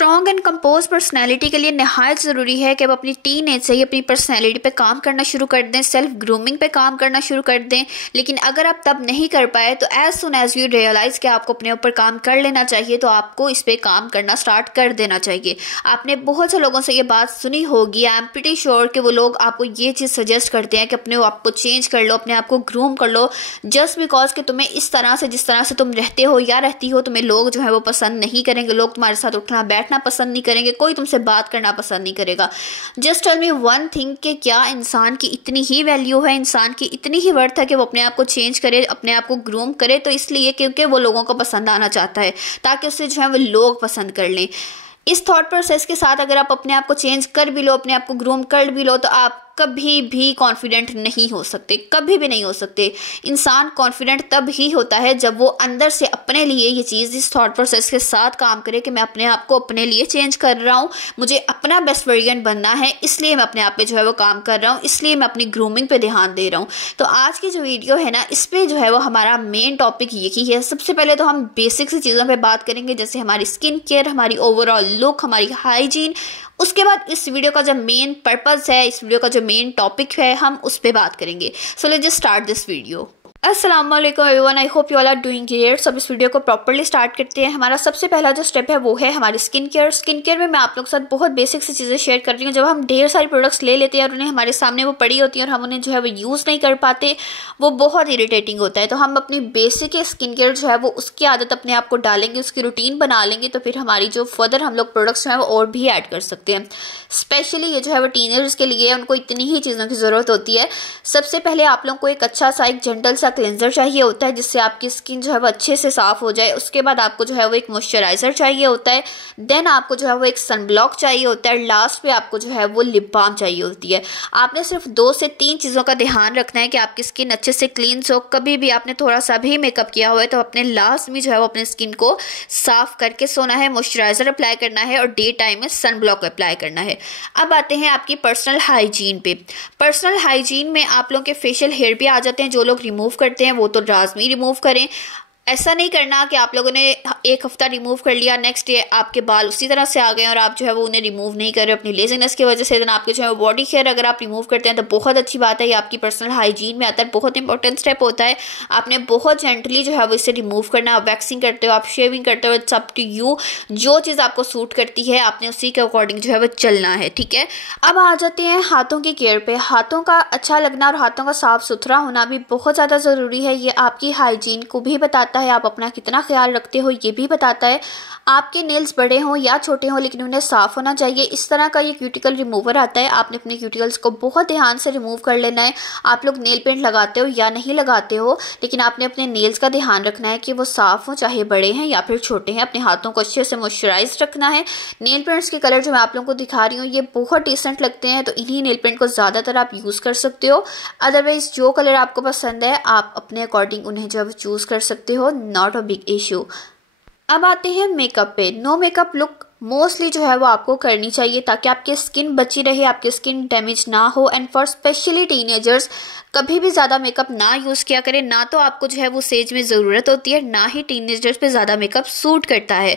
Strong and compose personality के लिए नहायत ज़रूरी है कि आप अपनी टीन एज से ही अपनी पर्सनैलिटी पे काम करना शुरू कर दें, सेल्फ ग्रूमिंग पे काम करना शुरू कर दें। लेकिन अगर आप तब नहीं कर पाए तो as soon as you realise कि आपको अपने ऊपर काम कर लेना चाहिए तो आपको इस पर काम करना स्टार्ट कर देना चाहिए। आपने बहुत से लोगों से ये बात सुनी होगी, आई एम प्रीटी श्योर कि वो लोग आपको ये चीज़ सजेस्ट करते हैं कि अपने आप को चेंज कर लो, अपने आप को ग्रूम कर लो, जस्ट बिकॉज कि तुम्हें इस तरह से जिस तरह से तुम रहते हो या रहती हो तुम्हें लोग जो है वो पसंद नहीं करेंगे, लोग तुम्हारे साथ उठना बैठना पसंद नहीं करेंगे, कोई तुमसे बात करना पसंद नहीं करेगा। Just tell me one thing कि क्या इंसान की इतनी ही वैल्यू है, इंसान की इतनी ही वर्थ है कि वो अपने आप को चेंज करे, अपने आप को ग्रूम करे? तो इसलिए क्योंकि वो लोगों को पसंद आना चाहता है ताकि उससे जो है वो लोग पसंद कर लें। इस थॉट प्रोसेस के साथ अगर आप अपने आप को चेंज कर भी लो, अपने आप को ग्रूम कर भी लो, तो आप कभी भी कॉन्फिडेंट नहीं हो सकते, कभी भी नहीं हो सकते। इंसान कॉन्फिडेंट तब ही होता है जब वो अंदर से अपने लिए ये चीज़ इस थॉट प्रोसेस के साथ काम करे कि मैं अपने आप को अपने लिए चेंज कर रहा हूँ, मुझे अपना बेस्ट वर्जन बनना है, इसलिए मैं अपने आप पे जो है वो काम कर रहा हूँ, इसलिए मैं अपनी ग्रूमिंग पे ध्यान दे रहा हूँ। तो आज की जो वीडियो है ना, इस पर जो है वो हमारा मेन टॉपिक यही है। सबसे पहले तो हम बेसिक सी चीज़ों पर बात करेंगे, जैसे हमारी स्किन केयर, हमारी ओवरऑल लुक, हमारी हाइजीन। उसके बाद इस वीडियो का जो मेन पर्पस है, इस वीडियो का जो मेन टॉपिक है, हम उस पर बात करेंगे। So let's just start this video. अस्सलाम वालेकुम everyone, I hope you all are doing great. सब इस वीडियो को प्रॉपर्ली स्टार्ट करते हैं। हमारा सबसे पहला जो स्टेप है वो है हमारी स्किन केयर। स्किन केयर में मैं आप लोगों के साथ बहुत बेसिक सी चीज़ें शेयर कर रही हूँ। जब हम ढेर सारी प्रोडक्ट्स ले लेते हैं और उन्हें हमारे सामने वो पड़ी होती है और हम उन्हें जो है वो यूज़ नहीं कर पाते, वो बहुत इरिटेटिंग होता है। तो हम अपनी बेसिक स्किन केयर जो है वो उसकी आदत अपने आप को डालेंगे, उसकी रूटीन बना लेंगे, तो फिर हमारी जो फर्दर हम लोग प्रोडक्ट्स जो है वो और भी ऐड कर सकते हैं। स्पेशली ये जो है वो टीनेजर्स के लिए, उनको इतनी ही चीज़ों की ज़रूरत होती है। सबसे पहले आप लोगों को एक अच्छा सा, एक जेंटल सा क्लेंजर चाहिए होता है जिससे आपकी स्किन जो है वो अच्छे से साफ हो जाए। उसके बाद आपको जो है वो एक मॉइस्चराइजर चाहिए होता है, देन आपको जो है वो एक सनब्लॉक चाहिए होता है, लास्ट पे आपको जो है वो लिप बाम चाहिए होती है। आपने सिर्फ 2 से 3 चीज़ों का ध्यान रखना है कि आपकी स्किन अच्छे से क्लीन हो। कभी भी आपने थोड़ा सा भी मेकअप किया हुआ है तो अपने लास्ट में जो है वो अपने स्किन को साफ करके सोना है, मॉइस्चराइजर अप्लाई करना है और डे टाइम में सनब्लॉक अप्लाई करना है। अब आते हैं आपकी पर्सनल हाइजीन पे। पर्सनल हाइजीन में आप लोगों के फेशियल हेयर भी आ जाते हैं। जो लोग रिमूव करते हैं वो तो लाजमी रिमूव करें। ऐसा नहीं करना कि आप लोगों ने एक हफ्ता रिमूव कर लिया, नेक्स्ट डे आपके बाल उसी तरह से आ गए और आप जो है वो उन्हें रिमूव नहीं कर रहे अपनी लेजीनेस की वजह से। देन आपके जो है बॉडी केयर अगर आप रिमूव करते हैं तो बहुत अच्छी बात है, ये आपकी पर्सनल हाइजीन में आता है, बहुत इंपॉर्टेंट स्टेप होता है। आपने बहुत जेंटली जो है वो इसे रिमूव करना। आप वैक्सिंग करते हो, आप शेविंग करते हो, इट्स अप टू यू। जो चीज़ आपको सूट करती है आपने उसी के अकॉर्डिंग जो है वो चलना है, ठीक है। अब आ जाते हैं हाथों की केयर पे। हाथों का अच्छा लगना और हाथों का साफ सुथरा होना भी बहुत ज़्यादा ज़रूरी है। ये आपकी हाइजीन को भी बताता है, आप अपना कितना ख्याल रखते हो ये भी बताता है। आपके नेल्स बड़े हों या छोटे हों लेकिन उन्हें साफ होना चाहिए। इस तरह का ये क्यूटिकल रिमूवर आता है, आपने अपने क्यूटिकल्स को बहुत ध्यान से रिमूव कर लेना है। आप लोग नेल पेंट लगाते हो या नहीं लगाते हो, लेकिन आपने अपने नेल्स का ध्यान रखना है कि वो साफ हो, चाहे बड़े हैं या फिर छोटे हैं। अपने हाथों को अच्छे से मॉइस्चराइज रखना है। नेल पेंट्स के कलर जो मैं आप लोगों को दिखा रही हूँ ये बहुत डिसेंट लगते हैं, तो इन्हीं नेल पेंट को ज़्यादातर आप यूज़ कर सकते हो। अदरवाइज जो कलर आपको पसंद है आप अपने अकॉर्डिंग उन्हें जो है चूज़ कर सकते हो, नॉट अ बिग इशू। अब आते हैं मेकअप पे। नो मेकअप लुक मोस्टली जो है वो आपको करनी चाहिए ताकि आपकी स्किन बची रहे, आपकी स्किन डैमेज ना हो। एंड फॉर स्पेशली टीनेजर्स, कभी भी ज़्यादा मेकअप ना यूज़ किया करें। ना तो आपको जो है वो सेज में ज़रूरत होती है, ना ही टीनेजर्स पे ज़्यादा मेकअप सूट करता है।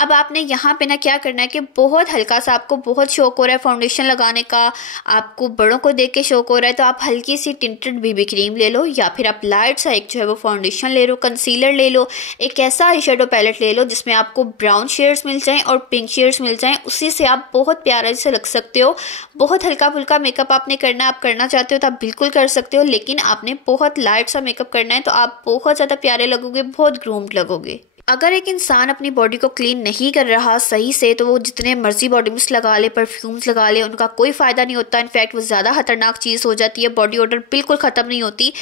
अब आपने यहाँ पे ना क्या करना है कि बहुत हल्का सा, आपको बहुत शौक हो रहा है फाउंडेशन लगाने का, आपको बड़ों को देख के शौक हो रहा है, तो आप हल्की सी टिंटेड बीबी क्रीम ले लो या फिर आप लाइट सा एक जो है वो फाउंडेशन ले लो, कंसीलर ले लो, एक ऐसा आई शेडो पैलेट ले लो जिसमें आपको ब्राउन शेड्स मिल जाएं और पिंक शेड्स मिल जाएं। उसी से आप बहुत प्यारा से लग सकते हो। बहुत हल्का फुल्का मेकअप आपने करना है, आप करना चाहते हो तो आप बिल्कुल कर सकते हो, लेकिन आपने बहुत लाइट सा मेकअप करना है तो आप बहुत ज़्यादा प्यारे लगोगे, बहुत ग्रूम्ड लगोगे। अगर एक इंसान अपनी बॉडी को क्लीन नहीं कर रहा सही से तो वो जितने मर्जी बॉडी मिस्ट लगा ले, परफ्यूम्स लगा ले, उनका कोई फ़ायदा नहीं होता। इनफैक्ट वो ज़्यादा खतरनाक चीज़ हो जाती है, बॉडी ओडर बिल्कुल ख़त्म नहीं होती।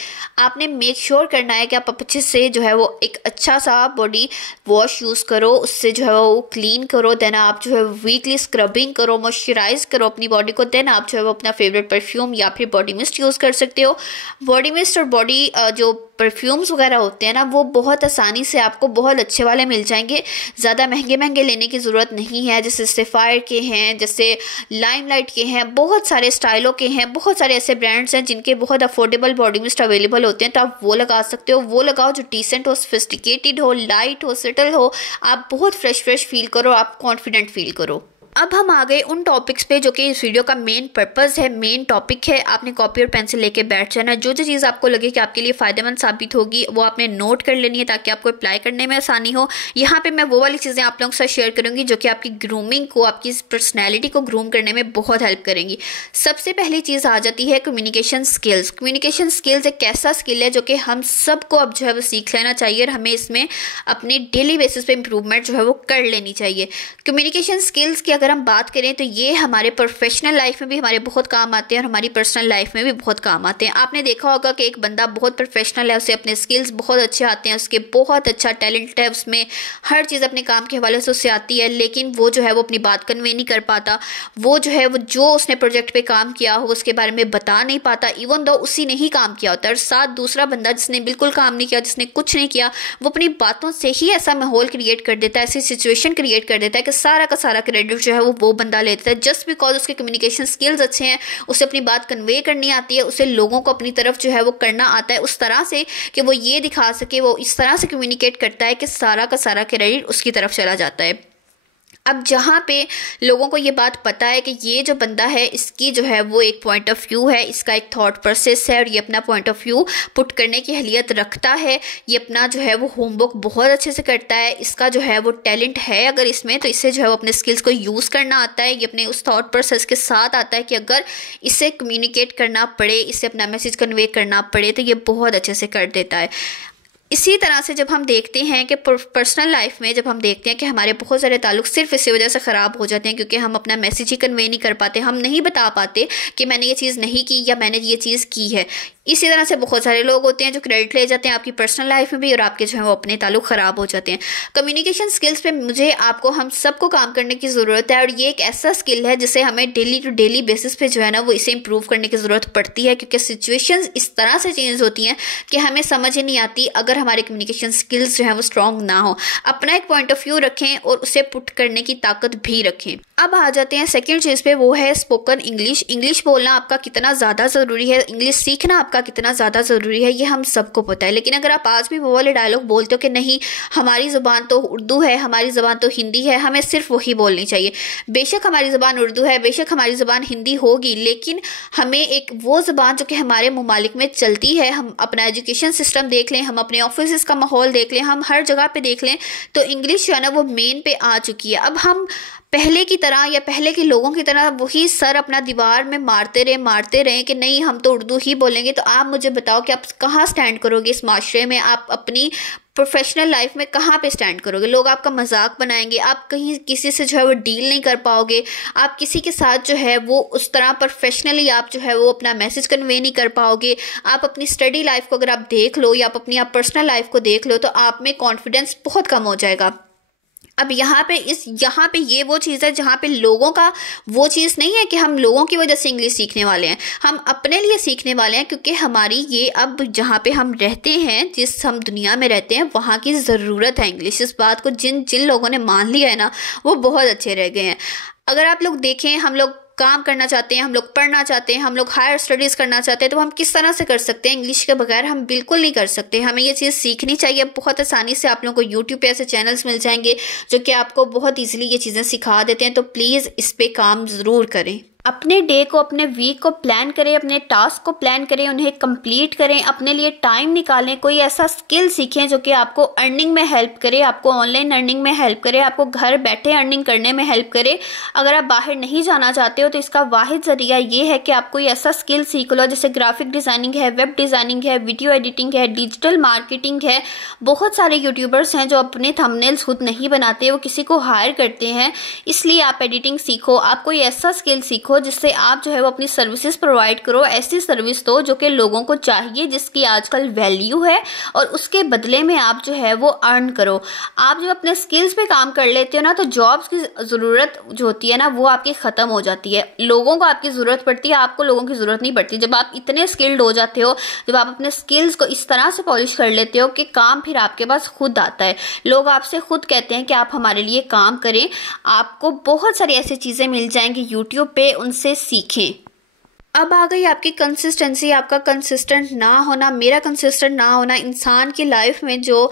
आपने मेक श्योर करना है कि आप अच्छे से जो है वो एक अच्छा सा बॉडी वॉश यूज़ करो, उससे जो है वो क्लीन करो। देन आप जो है वीकली स्क्रबिंग करो, मॉइस्चराइज करो अपनी बॉडी को। देन आप जो है वो अपना फेवरेट परफ्यूम या फिर बॉडी मिस्ट यूज़ कर सकते हो। बॉडी मिस्ट और बॉडी जो परफ्यूम्स वगैरह होते हैं ना, वो बहुत आसानी से आपको बहुत अच्छे वाले मिल जाएंगे। ज़्यादा महंगे महंगे लेने की ज़रूरत नहीं है। जैसे सेफायर के हैं, जैसे लाइमलाइट के हैं, बहुत सारे स्टाइलों के हैं, बहुत सारे ऐसे ब्रांड्स हैं जिनके बहुत अफोर्डेबल बॉडी मिस्ट अवेलेबल होते हैं। तो आप वो लगा सकते हो। वो लगाओ जो डिसेंट हो, सोफिस्टिकेटेड हो, लाइट हो, सटल हो, आप बहुत फ्रेश फील करो, आप कॉन्फिडेंट फील करो। अब हम आ गए उन टॉपिक्स पे जो कि इस वीडियो का मेन पर्पस है, मेन टॉपिक है। आपने कॉपी और पेंसिल लेके बैठ जाना। जो जो चीज़ आपको लगे कि आपके लिए फ़ायदेमंद साबित होगी वो आपने नोट कर लेनी है ताकि आपको अप्लाई करने में आसानी हो। यहाँ पे मैं वो वाली चीज़ें आप लोगों के साथ शेयर करूँगी जो कि आपकी ग्रूमिंग को, आपकी पर्सनैलिटी को ग्रूम करने में बहुत हेल्प करेंगी। सबसे पहली चीज़ आ जाती है कम्युनिकेशन स्किल्स। कम्युनिकेशन स्किल्स एक ऐसा स्किल है जो कि हम सबको अब जो है वो सीख लेना चाहिए और हमें इसमें अपने डेली बेसिस पे इम्प्रूवमेंट जो है वो कर लेनी चाहिए। कम्युनिकेशन स्किल्स की अगर हम बात करें तो ये हमारे प्रोफेशनल लाइफ में भी हमारे बहुत काम आते हैं और हमारी पर्सनल लाइफ में भी बहुत काम आते हैं। आपने देखा होगा कि एक बंदा बहुत प्रोफेशनल है, उसे अपने स्किल्स बहुत अच्छे आते हैं, उसके बहुत अच्छा टैलेंट है, उसमें हर चीज़ अपने काम के हवाले से उससे आती है, लेकिन वो जो है वो अपनी बात कन्वे नहीं कर पाता। वो जो है वो जो उसने प्रोजेक्ट पे काम किया हो उसके बारे में बता नहीं पाता, इवन दो उसी ने ही काम किया होता है। और साथ दूसरा बंदा जिसने बिल्कुल काम नहीं किया, जिसने कुछ नहीं किया, वो अपनी बातों से ही ऐसा माहौल क्रिएट कर देता है, ऐसी सिचुएशन क्रिएट कर देता है कि सारा का सारा क्रेडिट जो है वो बंदा लेता है, जस्ट बिकॉज उसके कम्युनिकेशन स्किल्स अच्छे हैं, उसे अपनी बात कन्वे करनी आती है, उसे लोगों को अपनी तरफ जो है वो करना आता है उस तरह से कि वो ये दिखा सके, वो इस तरह से कम्युनिकेट करता है कि सारा का सारा क्रेडिट उसकी तरफ चला जाता है। अब जहाँ पे लोगों को ये बात पता है कि ये जो बंदा है इसकी जो है वो एक पॉइंट ऑफ व्यू है, इसका एक थॉट प्रोसेस है और ये अपना पॉइंट ऑफ व्यू पुट करने की अहलियत रखता है, ये अपना जो है वो होमवर्क बहुत अच्छे से करता है, इसका जो है वो टैलेंट है अगर इसमें, तो इससे जो है वो अपने स्किल्स को यूज़ करना आता है। ये अपने उस थॉट प्रोसेस के साथ आता है कि अगर इसे कम्युनिकेट करना पड़े, इसे अपना मैसेज कन्वे करना पड़े तो ये बहुत अच्छे से कर देता है। इसी तरह से जब हम देखते हैं कि पर्सनल लाइफ में जब हम देखते हैं कि हमारे बहुत सारे ताल्लुक सिर्फ इसी वजह से ख़राब हो जाते हैं क्योंकि हम अपना मैसेज ही कन्वे नहीं कर पाते, हम नहीं बता पाते कि मैंने ये चीज़ नहीं की या मैंने ये चीज़ की है। इसी तरह से बहुत सारे लोग होते हैं जो क्रेडिट ले जाते हैं आपकी पर्सनल लाइफ में भी और आपके जो है वो अपने ताल्लुक ख़राब हो जाते हैं। कम्युनिकेशन स्किल्स पे मुझे आपको हम सबको काम करने की ज़रूरत है और ये एक ऐसा स्किल है जिसे हमें डेली टू डेली बेसिस पे जो है ना वो इसे इम्प्रूव करने की ज़रूरत पड़ती है क्योंकि सिचुएशंस इस तरह से चेंज होती हैं कि हमें समझ ही नहीं आती अगर हमारे कम्युनिकेशन स्किल्स जो है वो स्ट्रॉन्ग ना हो। अपना एक पॉइंट ऑफ व्यू रखें और उसे पुट करने की ताकत भी रखें। अब आ जाते हैं सेकेंड चीज़ पे, वो है स्पोकन इंग्लिश। इंग्लिश बोलना आपका कितना ज़्यादा ज़रूरी है, इंग्लिश सीखना आपका कितना ज़्यादा ज़रूरी है, ये हम सबको पता है। लेकिन अगर आप आज भी वो वाले डायलॉग बोलते हो कि नहीं हमारी ज़ुबान तो उर्दू है, हमारी ज़ुबान तो हिंदी है, हमें सिर्फ वही बोलनी चाहिए। बेशक हमारी ज़ुबान उर्दू है, बेशक हमारी ज़ुबान हिंदी होगी, लेकिन हमें एक वो ज़ुबान जो कि हमारे ममालिक में चलती है, हम अपना एजुकेशन सिस्टम देख लें, हम अपने ऑफिस का माहौल देख लें, हम हर जगह पे देख लें तो इंग्लिश जो है ना वो मेन पे आ चुकी है। अब हम पहले की तरह या पहले के लोगों की तरह वही सर अपना दीवार में मारते रहे कि नहीं हम तो उर्दू ही बोलेंगे, तो आप मुझे बताओ कि आप कहाँ स्टैंड करोगे इस माशरे में, आप अपनी प्रोफेशनल लाइफ में कहाँ पे स्टैंड करोगे। लोग आपका मजाक बनाएंगे, आप कहीं किसी से जो है वो डील नहीं कर पाओगे, आप किसी के साथ जो है वो उस तरह प्रोफेशनली आप जो है वो अपना मैसेज कन्वे नहीं कर पाओगे। आप अपनी स्टडी लाइफ को अगर आप देख लो या आप अपनी पर्सनल लाइफ को देख लो तो आप में कॉन्फिडेंस बहुत कम हो जाएगा। अब यहाँ पे ये वो चीज़ है जहाँ पे लोगों का वो चीज़ नहीं है कि हम लोगों की वजह से इंग्लिश सीखने वाले हैं, हम अपने लिए सीखने वाले हैं क्योंकि हमारी ये अब जहाँ पे हम रहते हैं, जिस हम दुनिया में रहते हैं, वहाँ की ज़रूरत है इंग्लिश। इस बात को जिन लोगों ने मान लिया है ना वो बहुत अच्छे रह गए हैं। अगर आप लोग देखें, हम लोग काम करना चाहते हैं, हम लोग पढ़ना चाहते हैं, हम लोग हायर स्टडीज़ करना चाहते हैं, तो हम किस तरह से कर सकते हैं? इंग्लिश के बगैर हम बिल्कुल नहीं कर सकते। हमें ये चीज़ सीखनी चाहिए। बहुत आसानी से आप लोगों को यूट्यूब पे ऐसे चैनल्स मिल जाएंगे जो कि आपको बहुत ईजिली ये चीज़ें सिखा देते हैं। तो प्लीज़ इस पे काम ज़रूर करें। अपने डे को, अपने वीक को प्लान करें, अपने टास्क को प्लान करें, उन्हें कंप्लीट करें, अपने लिए टाइम निकालें, कोई ऐसा स्किल सीखें जो कि आपको अर्निंग में हेल्प करे, आपको ऑनलाइन अर्निंग में हेल्प करे, आपको घर बैठे अर्निंग करने में हेल्प करे। अगर आप बाहर नहीं जाना चाहते हो तो इसका वाहिद ज़रिया ये है कि आप कोई ऐसा स्किल सीख लो, जैसे ग्राफिक डिज़ाइनिंग है, वेब डिज़ाइनिंग है, वीडियो एडिटिंग है, डिजिटल मार्केटिंग है। बहुत सारे यूट्यूबर्स हैं जो अपने थंबनेल्स खुद नहीं बनाते, वो किसी को हायर करते हैं, इसलिए आप एडिटिंग सीखो। आप कोई ऐसा स्किल सीखो सीखो जिससे आप जो है वो अपनी सर्विसेज प्रोवाइड करो, ऐसी सर्विस दो जो कि लोगों को चाहिए, जिसकी आजकल वैल्यू है, और उसके बदले में आप जो है वो अर्न करो। आप जब अपने स्किल्स पे काम कर लेते हो ना, तो जॉब्स की ज़रूरत जो होती है ना वो आपकी ख़त्म हो जाती है। लोगों को आपकी ज़रूरत पड़ती है, आपको लोगों की ज़रूरत नहीं पड़ती। जब आप इतने स्किल्ड हो जाते हो, जब आप अपने स्किल्स को इस तरह से पॉलिश कर लेते हो कि काम फिर आपके पास खुद आता है, लोग आपसे खुद कहते हैं कि आप हमारे लिए काम करें। आपको बहुत सारी ऐसी चीज़ें मिल जाएंगी यूट्यूब पे, उनसे सीखें। अब आ गई आपकी कंसिस्टेंसी, आपका कंसिस्टेंट ना होना, मेरा कंसिस्टेंट ना होना। इंसान की लाइफ में जो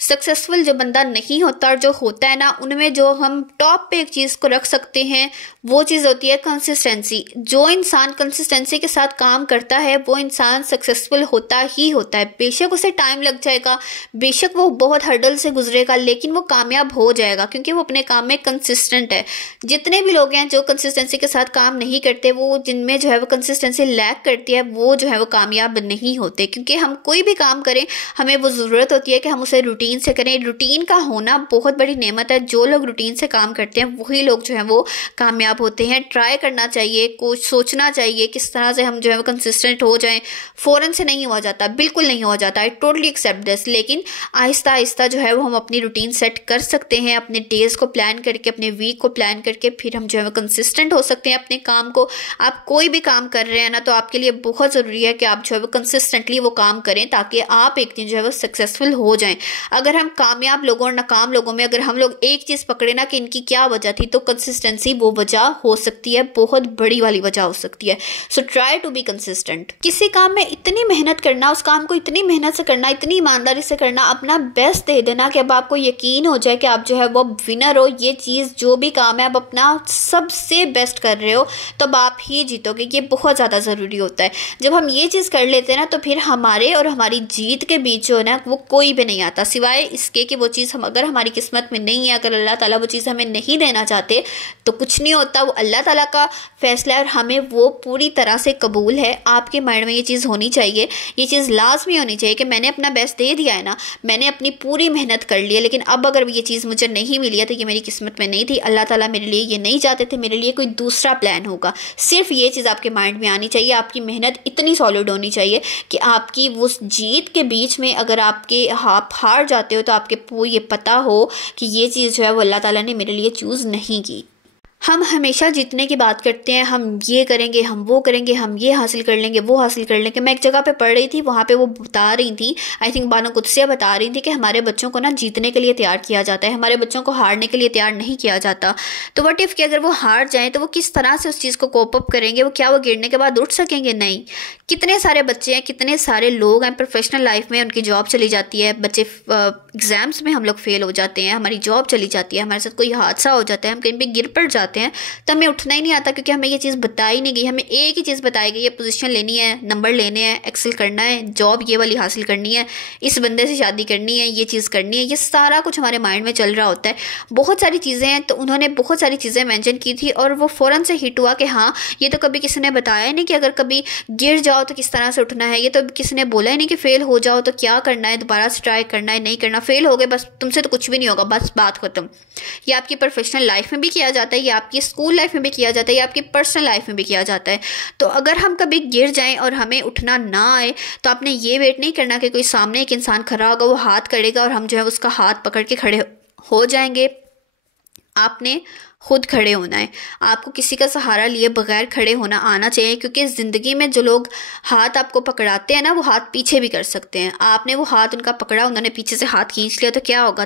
सक्सेसफुल जो बंदा नहीं होता और जो होता है ना, उनमें जो हम टॉप पे एक चीज़ को रख सकते हैं वो चीज़ होती है कंसिस्टेंसी। जो इंसान कंसिस्टेंसी के साथ काम करता है वो इंसान सक्सेसफुल होता ही होता है। बेशक उसे टाइम लग जाएगा, बेशक वो बहुत हर्डल से गुजरेगा, लेकिन वो कामयाब हो जाएगा क्योंकि वो अपने काम में कंसिस्टेंट है। जितने भी लोग हैं जो कंसिस्टेंसी के साथ काम नहीं करते, वो जिनमें जो है वो कंसिस्टेंसी लैक करती है, वो जो है वो कामयाब नहीं होते। क्योंकि हम कोई भी काम करें, हमें वो ज़रूरत होती है कि हम उसे रूटीन से करें। रूटीन का होना बहुत बड़ी नेमत है। जो लोग रूटीन से काम करते हैं वही लोग जो है वो कामयाब होते हैं। ट्राई करना चाहिए, कुछ सोचना चाहिए किस तरह से हम जो है वो कंसिस्टेंट हो जाएं। फ़ौरन से नहीं हो जाता, बिल्कुल नहीं हो जाता, आई टोटली एक्सेप्ट दिस। लेकिन आहिस्ता आहिस्ता जो है वो हम अपनी रूटीन सेट कर सकते हैं, अपने डेज़ को प्लान करके, अपने वीक को प्लान करके, फिर हम जो है वो कंसिस्टेंट हो सकते हैं अपने काम को। आप कोई भी काम कर रहे हैं ना, तो आपके लिए बहुत ज़रूरी है कि आप जो है वो कंसिस्टेंटली वो काम करें, ताकि आप एक दिन जो है वो सक्सेसफुल हो जाएं। अगर हम कामयाब लोगों और नाकाम लोगों में अगर हम लोग एक चीज़ पकड़े ना कि इनकी क्या वजह थी, तो कंसिस्टेंसी वो वजह हो सकती है, बहुत बड़ी वाली वजह हो सकती है। So try to be consistent. किसी काम में इतनी मेहनत करना, उस काम को इतनी मेहनत से करना, इतनी ईमानदारी से करना, अपना बेस्ट दे देना कि अब आपको यकीन हो जाए कि आप जो है वो विनर हो। ये चीज़ जो भी काम है आप अपना सबसे बेस्ट कर रहे हो, तब आप ही जीतोगे। ये बहुत ज़्यादा ज़रूरी होता है। जब हम ये चीज़ कर लेते हैं ना, तो फिर हमारे और हमारी जीत के बीच जो है ना वो कोई भी नहीं आता, सिवाय इसके कि वो चीज़ हम अगर हमारी किस्मत में नहीं है, अगर अल्लाह ताला वो चीज़ हमें नहीं देना चाहते, तो कुछ नहीं होता। वो अल्लाह ताला का फैसला है और हमें वो पूरी तरह से कबूल है। आपके माइंड में ये चीज़ होनी चाहिए, ये चीज़ लाजमी होनी चाहिए कि मैंने अपना बेस्ट दे दिया है ना, मैंने अपनी पूरी मेहनत कर ली है, लेकिन अब अगर ये चीज़ मुझे नहीं मिली है तो ये मेरी किस्मत में नहीं थी। अल्लाह ताला मेरे लिए ये नहीं चाहते थे, मेरे लिए कोई दूसरा प्लान होगा। सिर्फ ये चीज़ आपके माइंड में आनी चाहिए। आपकी मेहनत इतनी सॉलिड होनी चाहिए कि आपकी उस जीत के बीच में अगर आप हार जाते हो तो आपके ये पता हो कि ये चीज़ जो है वो अल्लाह ताला ने मेरे लिए चूज़ नहीं की। हम हमेशा जीतने की बात करते हैं, हम ये करेंगे, हम वो करेंगे, हम ये हासिल कर लेंगे, वो हासिल कर लेंगे। मैं एक जगह पे पढ़ रही थी, वहाँ पे वो बता रही थी, आई थिंक बानो कुदसिया बता रही थी कि हमारे बच्चों को ना जीतने के लिए तैयार किया जाता है, हमारे बच्चों को हारने के लिए तैयार नहीं किया जाता। तो व्हाट इफ़ कि अगर वो हार जाएँ तो वो किस तरह से उस चीज़ को कोप अप करेंगे? वो क्या वो गिरने के बाद उठ सकेंगे? नहीं। कितने सारे बच्चे हैं, कितने सारे लोग हैं प्रोफेशनल लाइफ में उनकी जॉब चली जाती है, बच्चे एग्ज़ाम्स में हम लोग फेल हो जाते हैं, हमारी जॉब चली जाती है, हमारे साथ कोई हादसा हो जाता है, हम कहीं पर गिर पड़ जाते हैं, तो हमें उठना ही नहीं आता क्योंकि हमें ये चीज़ बताई नहीं गई। हमें एक ही चीज़ बताई गई है, पोजीशन लेनी है, नंबर लेने हैं, एक्सेल करना है, जॉब ये वाली हासिल करनी है, इस बंदे से शादी करनी है, ये चीज़ करनी है। ये सारा कुछ हमारे माइंड में चल रहा होता है। बहुत सारी चीज़ें हैं, तो उन्होंने बहुत सारी चीज़ें मेंशन की थी और वो फ़ौरन से हिट हुआ कि हाँ, ये तो कभी किसी ने बताया ही नहीं कि अगर कभी गिर जाओ तो किस तरह से उठना है। ये तो किसी ने बोला ही नहीं कि फ़ेल हो जाओ तो क्या करना है, दोबारा से ट्राई करना है, नहीं करना, फ़ेल हो गए बस तुमसे तो कुछ भी नहीं होगा, बस बात ख़त्म। ये आपकी प्रोफेशनल लाइफ में भी किया जाता है, ये आपकी स्कूल लाइफ में भी किया जाता है, या आपकी पर्सनल लाइफ में भी किया जाता है। तो अगर हम कभी गिर जाएं और हमें उठना ना आए, तो आपने ये वेट नहीं करना कि कोई सामने एक इंसान खड़ा होगा, वो हाथ करेगा और हम जो है उसका हाथ पकड़ के खड़े हो जाएंगे। आपने खुद खड़े होना है, आपको किसी का सहारा लिए बगैर खड़े होना आना चाहिए। क्योंकि ज़िंदगी में जो लोग हाथ आपको पकड़ाते हैं ना, वो हाथ पीछे भी कर सकते हैं। आपने वो हाथ उनका पकड़ा, उन्होंने पीछे से हाथ खींच लिया, तो क्या होगा?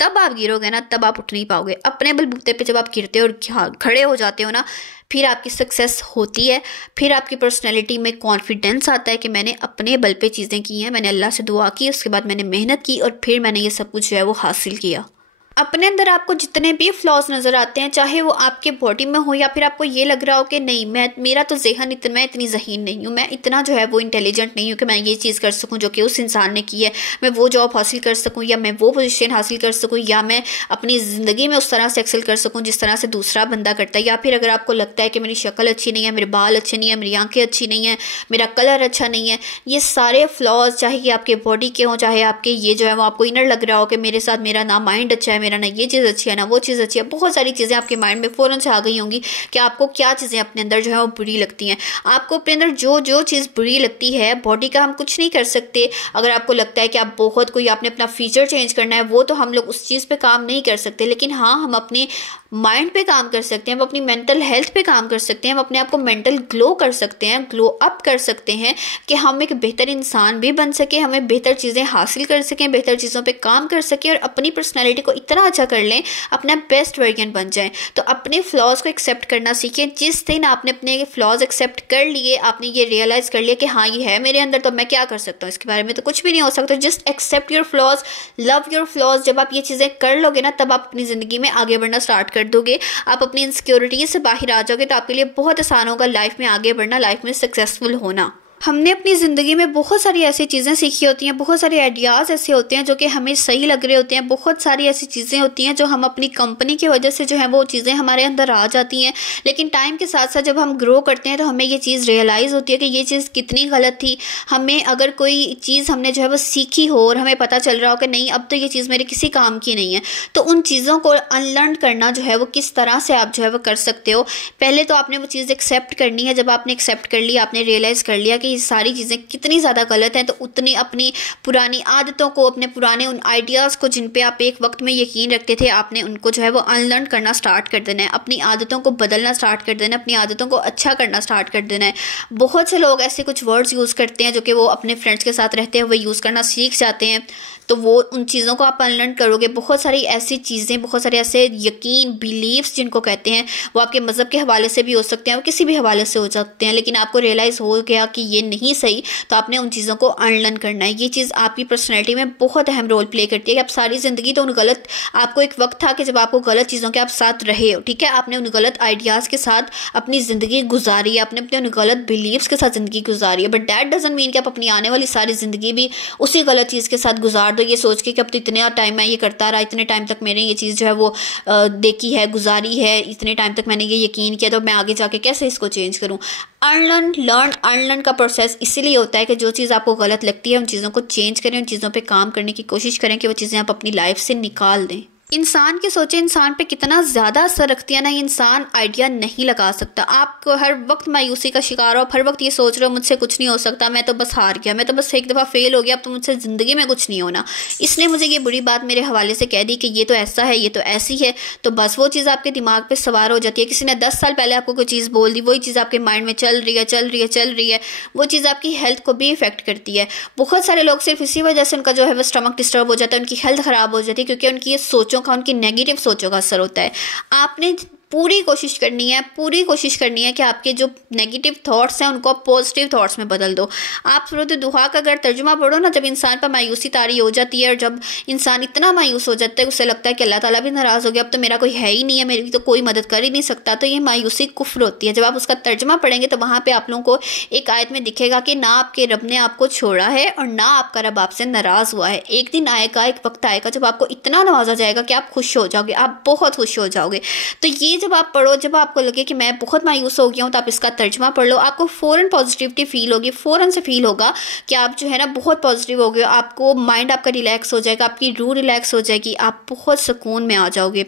तब आप गिरोगे ना, तब आप उठ नहीं पाओगे। अपने बलबूते पे जब आप गिरते हो और खड़े हो जाते हो ना, फिर आपकी सक्सेस होती है, फिर आपकी पर्सनैलिटी में कॉन्फिडेंस आता है कि मैंने अपने बल पे चीज़ें की हैं, मैंने अल्लाह से दुआ की, उसके बाद मैंने मेहनत की और फिर मैंने ये सब कुछ जो है वो हासिल किया। अपने अंदर आपको जितने भी फ्लॉज नज़र आते हैं, चाहे वो आपके बॉडी में हो या फिर आपको ये लग रहा हो कि नहीं मेरा तो ज़हन मैं इतनी ज़हीन नहीं हूँ, मैं इतना जो है वो इंटेलिजेंट नहीं हूँ कि मैं ये चीज़ कर सकूँ जो कि उस इंसान ने की है, मैं वो जॉब हासिल कर सकूँ या मैं वो पोजीशन हासिल कर सकूँ या मैं अपनी ज़िंदगी में उस तरह से एक्सेल कर सकूँ जिस तरह से दूसरा बंदा करता है। या फिर अगर आपको लगता है कि मेरी शक्ल अच्छी नहीं है, मेरे बाल अच्छे नहीं है, मेरी आंखें अच्छी नहीं है, मेरा कलर अच्छा नहीं है, ये सारे फ्लॉज चाहे आपके बॉडी के हों, चाहे आपके ये जो है वो आपको इनर लग रहा हो कि मेरे साथ मेरा ना माइंड अच्छा है, मेरा ना ये चीज़ अच्छी है ना वो चीज़ अच्छी है। बहुत सारी चीज़ें आपके माइंड में फ़ौरन से आ गई होंगी कि आपको क्या चीज़ें अपने अंदर जो है वो बुरी लगती हैं। आपको अपने अंदर जो जो चीज़ बुरी लगती है, बॉडी का हम कुछ नहीं कर सकते। अगर आपको लगता है कि आप बहुत कोई आपने अपना फीचर चेंज करना है, वो तो हम लोग उस चीज़ पे काम नहीं कर सकते, लेकिन हाँ हम अपने माइंड पे काम कर सकते हैं, हम अपनी मेंटल हेल्थ पे काम कर सकते हैं, हम अपने आप को मेंटल ग्लो कर सकते हैं, ग्लो अप कर सकते हैं कि हम एक बेहतर इंसान भी बन सके, हमें बेहतर चीज़ें हासिल कर सकें, बेहतर चीज़ों पे काम कर सकें और अपनी पर्सनैलिटी को इतना अच्छा कर लें, अपना बेस्ट वर्जन बन जाएं। तो अपने फ्लॉज को एक्सेप्ट करना सीखें। जिस दिन आपने अपने फ्लॉज एक्सेप्ट कर लिए, आपने ये रियलाइज़ कर लिया कि हाँ ये है मेरे अंदर, तो मैं क्या कर सकता हूँ, इसके बारे में तो कुछ भी नहीं हो सकता। Just accept your flaws, love your flaws. जब आप ये चीज़ें कर लोगे ना, तब आप अपनी ज़िंदगी में आगे बढ़ना स्टार्ट कर दोगे। आप अपनी इनसिक्योरिटी से बाहर आ जाओगे, तो आपके लिए बहुत आसान होगा लाइफ में आगे बढ़ना, लाइफ में सक्सेसफुल होना। हमने अपनी ज़िंदगी में बहुत सारी ऐसी चीज़ें सीखी होती हैं, बहुत सारे आइडियाज़ ऐसे होते हैं जो कि हमें सही लग रहे होते हैं, बहुत सारी ऐसी चीज़ें होती हैं जो हम अपनी कंपनी की वजह से जो है वो चीज़ें हमारे अंदर आ जाती हैं। लेकिन टाइम के साथ साथ जब हम ग्रो करते हैं तो हमें ये चीज़ रियलाइज़ होती है कि ये चीज़ कितनी गलत थी। हमें अगर कोई चीज़ हमने जो है वो सीखी हो और हमें पता चल रहा हो कि नहीं अब तो ये चीज़ मेरे किसी काम की नहीं है, तो उन चीज़ों को अनलर्न करना जो है वो किस तरह से आप जो है वो कर सकते हो। पहले तो आपने वो चीज़ एक्सेप्ट करनी है। जब आपने एक्सेप्ट कर लिया, आपने रियलाइज़ कर लिया कि ये सारी चीज़ें कितनी ज़्यादा गलत हैं, तो उतनी अपनी पुरानी आदतों को, अपने पुराने उन आइडियाज़ को जिन पे आप एक वक्त में यकीन रखते थे, आपने उनको जो है वो अनलर्न करना स्टार्ट कर देना है। अपनी आदतों को बदलना स्टार्ट कर देना है, अपनी आदतों को अच्छा करना स्टार्ट कर देना है। बहुत से लोग ऐसे कुछ वर्ड्स यूज़ करते हैं जो कि वो अपने फ्रेंड्स के साथ रहते हैं वो यूज़ करना सीख जाते हैं, तो वो उन चीज़ों को आप अनलर्न करोगे। बहुत सारी ऐसी चीज़ें, बहुत सारे ऐसे यकीन, बिलीव्स जिनको कहते हैं, वो आपके मज़हब के हवाले से भी हो सकते हैं, वो किसी भी हवाले से हो सकते हैं, लेकिन आपको रियलाइज़ हो गया कि ये नहीं सही, तो आपने उन चीज़ों को अनलर्न करना है। ये चीज़ आपकी पर्सनैलिटी में बहुत अहम रोल प्ले करती है कि आप सारी ज़िंदगी तो उन गलत, आपको एक वक्त था कि जब आपको गलत चीज़ों के आप साथ रहे हो, ठीक है, आपने उन गलत आइडियाज़ के साथ अपनी ज़िंदगी गुजारी है, आपने अपने उन गलत बिलीव्स के साथ ज़िंदगी गुजारी है, बट दैट डजंट मीन कि आप अपनी आने वाली सारी ज़िंदगी भी उसी गलत चीज़ के साथ गुजार दो, ये सोच के कि अब तो इतने टाइम मैं ये करता रहा, इतने टाइम तक मैंने ये चीज़ जो है वो देखी है, गुजारी है, इतने टाइम तक मैंने ये यकीन किया, तो मैं आगे जाके कैसे इसको चेंज करूँ। अनलर्न का प्रोसेस इसीलिए होता है कि जो चीज़ आपको गलत लगती है उन चीज़ों को चेंज करें, उन चीज़ों पे काम करने की कोशिश करें कि वो चीज़ें आप अपनी लाइफ से निकाल दें। इंसान की सोचें इंसान पे कितना ज़्यादा असर रखती है ना, इंसान आइडिया नहीं लगा सकता। आप हर वक्त मायूसी का शिकार हो, हर वक्त ये सोच रहे हो मुझसे कुछ नहीं हो सकता, मैं तो बस हार गया, मैं तो बस एक दफ़ा फेल हो गया, अब तो मुझसे ज़िंदगी में कुछ नहीं होना। इसने मुझे ये बुरी बात मेरे हवाले से कह दी कि ये तो ऐसा है, ये तो ऐसी है, तो बस वो चीज़ आपके दिमाग पर सवार हो जाती है। किसी ने 10 साल पहले आपको कोई चीज़ बोल दी, वही चीज़ आपके माइंड में चल रही है, वो चीज़ आपकी हेल्थ को भी इफेक्ट करती है। बहुत सारे लोग सिर्फ इसी वजह से उनका जो है वो स्टमक डिस्टर्ब हो जाता है, उनकी हेल्थ ख़राब हो जाती है, क्योंकि उनकी ये सोचों का, उनकी नेगेटिव सोचों का असर होता है। आपने पूरी कोशिश करनी है कि आपके जो नेगेटिव थॉट्स हैं उनको आप पॉजिटिव थॉट्स में बदल दो। आप सूरत दुहा का अगर तर्जुमा पढ़ो ना, जब इंसान पर मायूसी तारी हो जाती है और जब इंसान इतना मायूस हो जाता है, उससे लगता है कि अल्लाह ताला भी नाराज़ हो गया, अब तो मेरा कोई है ही नहीं है, मेरी तो कोई मदद कर ही नहीं सकता, तो ये मायूसी कुफ्र होती है। जब आप उसका तर्जुमा पढ़ेंगे तो वहाँ पर आप लोगों को एक आयत में दिखेगा कि ना आपके रब ने आपको छोड़ा है और ना आपका रब आपसे नाराज़ हुआ है। एक दिन आएगा, एक वक्त आएगा जब आपको इतना नवाजा जाएगा कि आप खुश हो जाओगे, आप बहुत खुश हो जाओगे। तो ये जब आप पढ़ो, जब आपको लगे कि मैं बहुत मायूस हो गया हूँ, तो आप इसका तर्जुमा पढ़ लो, आपको फ़ौरन पॉजिटिविटी फील होगी, फ़ौरन से फील होगा कि आप जो है ना बहुत पॉजिटिव हो गए, आपको माइंड आपका रिलैक्स हो जाएगा, आपकी रूह रिलैक्स हो जाएगी, आप बहुत सुकून में आ जाओगे।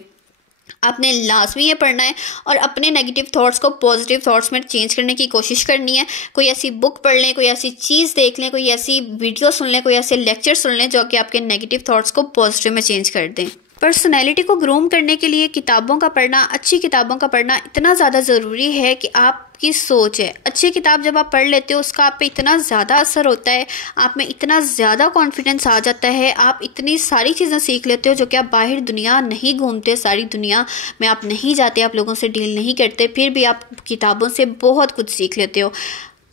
आपने लाजमी ये पढ़ना है और अपने नेगेटिव थॉट्स को पॉजिटिव थॉट्स में चेंज करने की कोशिश करनी है। कोई ऐसी बुक पढ़ लें, कोई ऐसी चीज़ देख लें, कोई ऐसी वीडियो सुन लें, कोई ऐसे लेक्चर सुन लें जो कि आपके नेगेटिव थॉट्स को पॉजिटिव में चेंज कर दें। पर्सनैलिटी को ग्रूम करने के लिए किताबों का पढ़ना, अच्छी किताबों का पढ़ना इतना ज़्यादा ज़रूरी है कि आपकी सोच है। अच्छी किताब जब आप पढ़ लेते हो उसका आप पे इतना ज़्यादा असर होता है, आप में इतना ज़्यादा कॉन्फिडेंस आ जाता है, आप इतनी सारी चीज़ें सीख लेते हो जो कि आप बाहर दुनिया नहीं घूमते, सारी दुनिया में आप नहीं जाते, आप लोगों से डील नहीं करते, फिर भी आप किताबों से बहुत कुछ सीख लेते हो।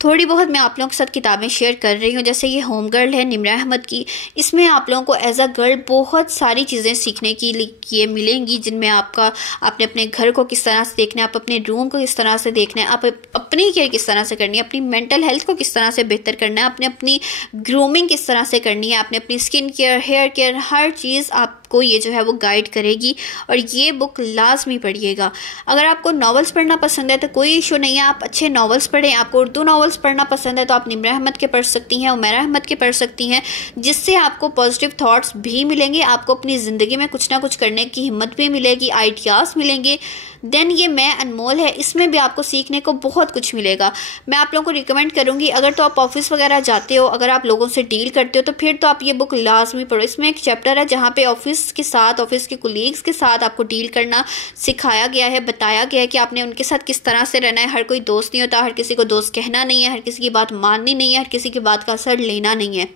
थोड़ी बहुत मैं आप लोगों के साथ किताबें शेयर कर रही हूँ, जैसे ये होम गर्ल है निम्रा अहमद की। इसमें आप लोगों को एज अ गर्ल बहुत सारी चीज़ें सीखने के लिए मिलेंगी, जिनमें आपने अपने घर को किस तरह से देखना है, आप अपने रूम को किस तरह से देखना है, आप अपनी केयर किस तरह से करनी है, अपनी मेंटल हेल्थ को किस तरह से बेहतर करना है, आपने अपनी ग्रूमिंग किस तरह से करनी है, आपने अपनी स्किन केयर, हेयर केयर, हर चीज़ आपको आपको ये जो है वो गाइड करेगी और ये बुक लाजमी पढ़िएगा। अगर आपको नॉवेल्स पढ़ना पसंद है तो कोई इशू नहीं है, आप अच्छे नॉवेल्स पढ़ें। आपको उर्दू नॉवेल्स पढ़ना पसंद है तो आप निम्र अहमद के पढ़ सकती हैं, उमैरा अहमद के पढ़ सकती हैं, जिससे आपको पॉजिटिव थॉट्स भी मिलेंगे, आपको अपनी ज़िंदगी में कुछ ना कुछ करने की हिम्मत भी मिलेगी, आइडियाज़ मिलेंगे। देन ये मैं अनमोल है, इसमें भी आपको सीखने को बहुत कुछ मिलेगा। मैं आप लोगों को रिकमेंड करूंगी, अगर तो आप ऑफिस वगैरह जाते हो, अगर आप लोगों से डील करते हो तो फिर तो आप ये बुक लाजमी पढ़ो। इसमें एक चैप्टर है जहाँ पे ऑफिस के साथ, ऑफिस के कोलीग्स के साथ आपको डील करना सिखाया गया है, बताया गया है कि आपने उनके साथ किस तरह से रहना है। हर कोई दोस्त नहीं होता, हर किसी को दोस्त कहना नहीं है, हर किसी की बात माननी नहीं है, हर किसी की बात का असर लेना नहीं है।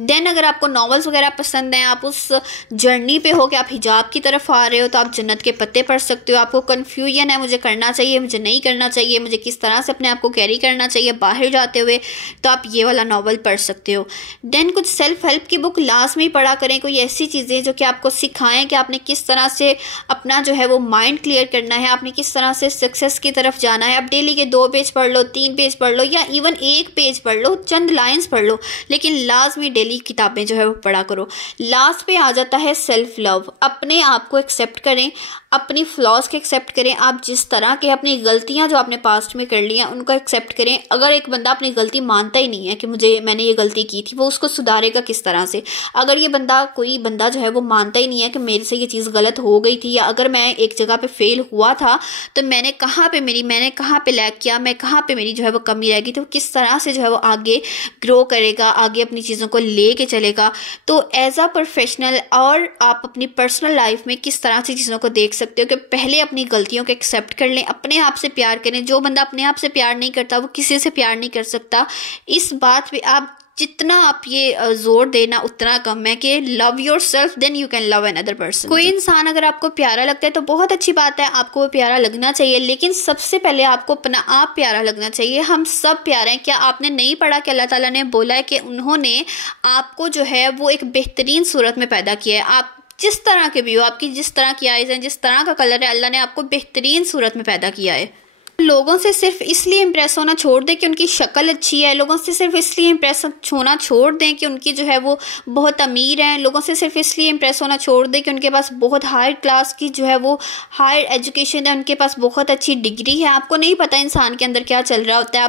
देन अगर आपको नॉवेल्स वगैरह पसंद हैं, आप उस जर्नी पे हो कि आप हिजाब की तरफ आ रहे हो, तो आप जन्नत के पत्ते पढ़ सकते हो। आपको कन्फ्यूजन है, मुझे करना चाहिए, मुझे नहीं करना चाहिए, मुझे किस तरह से अपने आप को कैरी करना चाहिए बाहर जाते हुए, तो आप ये वाला नॉवल पढ़ सकते हो। देन कुछ सेल्फ हेल्प की बुक लाजमी पढ़ा करें, कोई ऐसी चीज़ें जो कि आपको सिखाएं कि आपने किस तरह से अपना जो है वो माइंड क्लियर करना है, आपने किस तरह से सक्सेस की तरफ जाना है। आप डेली के 2 पेज पढ़ लो, 3 पेज पढ़ लो, या इवन 1 पेज पढ़ लो, चंद लाइन्स पढ़ लो, लेकिन लाजमी डेली किताबें जो है वो पढ़ा करो। लास्ट पे आ जाता है सेल्फ लव। अपने आप को एक्सेप्ट करें, अपनी फ्लॉज को एक्सेप्ट करें। आप जिस तरह के अपनी गलतियां जो आपने पास्ट में कर ली हैं उनको एक्सेप्ट करें। अगर एक बंदा अपनी गलती मानता ही नहीं है कि मैंने ये गलती की थी, वो उसको सुधारेगा किस तरह से? अगर ये कोई बंदा जो है वो मानता ही नहीं है कि मेरे से ये चीज़ गलत हो गई थी, या अगर मैं एक जगह पे फेल हुआ था तो मैंने कहाँ पे लैग किया, मैं कहाँ पे मेरी जो है वो कमी रह गई, तो किस तरह से जो है वो आगे ग्रो करेगा, आगे अपनी चीज़ों को ले के चलेगा। तो एज अ प्रोफेशनल और आप अपनी पर्सनल लाइफ में किस तरह से चीज़ों को देख सकते हो कि पहले अपनी गलतियों को एक्सेप्ट कर लें, अपने आप से प्यार करें। जो बंदा अपने आप से प्यार नहीं करता वो किसी से प्यार नहीं कर सकता। इस बात पे आप जितना आप ये जोर देना उतना कम है कि love yourself then you can love another person. कोई इंसान अगर आपको प्यारा लगता है तो बहुत अच्छी बात है, आपको वो प्यारा लगना चाहिए, लेकिन सबसे पहले आपको अपना आप प्यारा लगना चाहिए। हम सब प्यारे हैं। क्या आपने नहीं पढ़ा कि अल्लाह ताला ने बोला है कि उन्होंने आपको जो है वो एक बेहतरीन सूरत में पैदा किया है। आप जिस तरह के भी हो, आपकी जिस तरह की आइज़ हैं, जिस तरह का कलर है, अल्लाह ने आपको बेहतरीन सूरत में पैदा किया है। लोगों से सिर्फ इसलिए इम्प्रेस होना छोड़ दें कि उनकी शक्ल अच्छी है, लोगों से सिर्फ इसलिए इम्प्रेस होना छोड़ दें कि उनकी जो है वो बहुत अमीर हैं, लोगों से सिर्फ इसलिए इम्प्रेस होना छोड़ दें कि उनके पास बहुत हायर क्लास की जो है वो हायर एजुकेशन है, उनके पास बहुत अच्छी डिग्री है। आपको नहीं पता इंसान के अंदर क्या चल रहा होता है,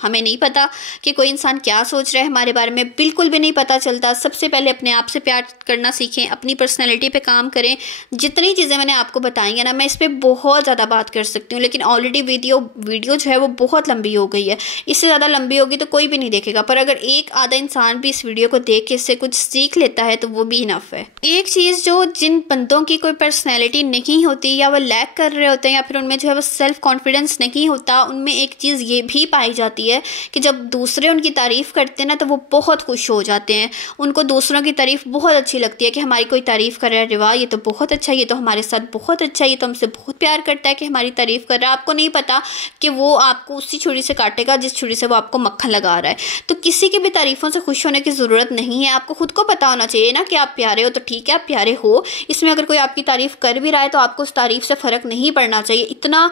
हमें नहीं पता कि कोई इंसान क्या सोच रहा है हमारे बारे में, बिल्कुल भी नहीं पता चलता। सबसे पहले अपने आप से प्यार करना सीखें, अपनी पर्सनैलिटी पे काम करें। जितनी चीज़ें मैंने आपको बताई हैं ना, मैं इस पर बहुत ज़्यादा बात कर सकती हूँ, लेकिन ऑलरेडी वीडियो जो है वो बहुत लंबी हो गई है। इससे ज़्यादा लंबी होगी तो कोई भी नहीं देखेगा, पर अगर एक आधा इंसान भी इस वीडियो को देख के इससे कुछ सीख लेता है तो वो भी इनफ है। एक चीज़ जो जिन बंदों की कोई पर्सनैलिटी नहीं होती, या वो लैक कर रहे होते हैं, या फिर उनमें जो है वो सेल्फ कॉन्फिडेंस नहीं होता, उनमें एक चीज़ ये भी पाई जाती है कि जब दूसरे उनकी तारीफ़ करते हैं ना तो वो बहुत खुश हो जाते हैं। उनको दूसरों की तारीफ़ बहुत अच्छी लगती है कि हमारी कोई तारीफ़ कर रहा है, वाह ये तो बहुत अच्छा, ये तो हमारे साथ बहुत अच्छा, ये तो हमसे बहुत प्यार करता है कि हमारी तारीफ़ कर रहा है। आपको नहीं पता कि वो आपको उसी छुरी से काटेगा जिस छुरी से वो आपको मक्खन लगा रहा है। तो किसी की भी तारीफों से खुश होने की ज़रूरत नहीं है। आपको खुद को पता होना चाहिए ना कि आप प्यारे हो, तो ठीक है आप प्यारे हो। इसमें अगर कोई आपकी तारीफ़ कर भी रहा है तो आपको उस तारीफ़ से फ़र्क नहीं पड़ना चाहिए। इतना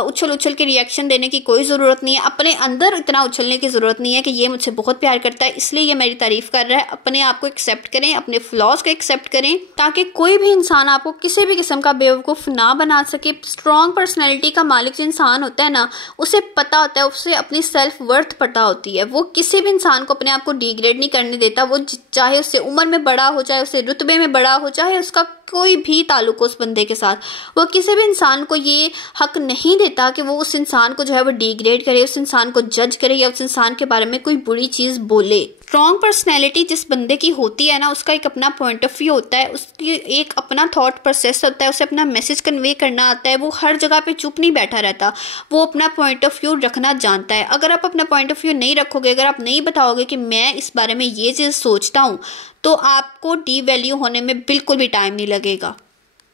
उछल उछल के रिएक्शन देने की कोई ज़रूरत नहीं है। अपने अंदर इतना उछलने की ज़रूरत नहीं है कि ये मुझसे बहुत प्यार करता है इसलिए ये मेरी तारीफ़ कर रहा है। अपने आप को एक्सेप्ट करें, अपने फ्लॉज को एक्सेप्ट करें, ताकि कोई भी इंसान आपको किसी भी किस्म का बेवकूफ़ ना बना सके। स्ट्रॉन्ग पर्सनैलिटी का मालिक जो इंसान होता है ना, उसे पता होता है, उसे अपनी सेल्फ वर्थ पता होती है। वो किसी भी इंसान को अपने आप को डिग्रेड नहीं करने देता। वो चाहे उससे उम्र में बड़ा हो, चाहे उससे रुतबे में बड़ा हो, चाहे उसका कोई भी ताल्लुक उस बंदे के साथ, वो किसी भी इंसान को ये हक नहीं देता कि वो उस इंसान को जो है वो डिग्रेड करे, उस इंसान को जज करे, या उस इंसान के बारे में कोई बुरी चीज़ बोले। स्ट्रॉन्ग पर्सनैलिटी जिस बंदे की होती है ना, उसका एक अपना पॉइंट ऑफ व्यू होता है, उसकी एक अपना थॉट प्रोसेस होता है, उसे अपना मैसेज कन्वे करना आता है। वो हर जगह पे चुप नहीं बैठा रहता, वो अपना पॉइंट ऑफ व्यू रखना जानता है। अगर आप अपना पॉइंट ऑफ व्यू नहीं रखोगे, अगर आप नहीं बताओगे कि मैं इस बारे में ये चीज़ सोचता हूँ, तो आपको डीवैल्यू होने में बिल्कुल भी टाइम नहीं लगेगा।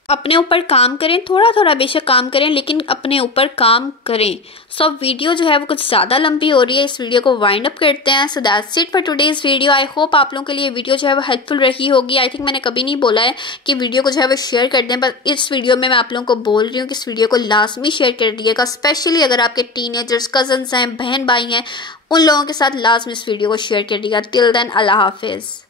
अपने ऊपर काम करें, थोड़ा थोड़ा बेशक काम करें, लेकिन अपने ऊपर काम करें। सो वीडियो जो है वो कुछ ज़्यादा लंबी हो रही है, इस वीडियो को वाइंड अप करते हैं। So that's it for today's video. I hope आप लोगों के लिए वीडियो जो है वो हेल्पफुल रही होगी। आई थिंक मैंने कभी नहीं बोला है कि वीडियो को जो है वो शेयर कर दें, पर इस वीडियो में मैं आप लोगों को बोल रही हूँ कि इस वीडियो को लाजमी शेयर कर दिएगा, स्पेशली अगर आपके टीनेजर्स, कजन्स हैं, बहन भाई हैं, उन लोगों के साथ लाजमी इस वीडियो को शेयर कर दिएगा। टिल देन अल्लाह हाफिज़।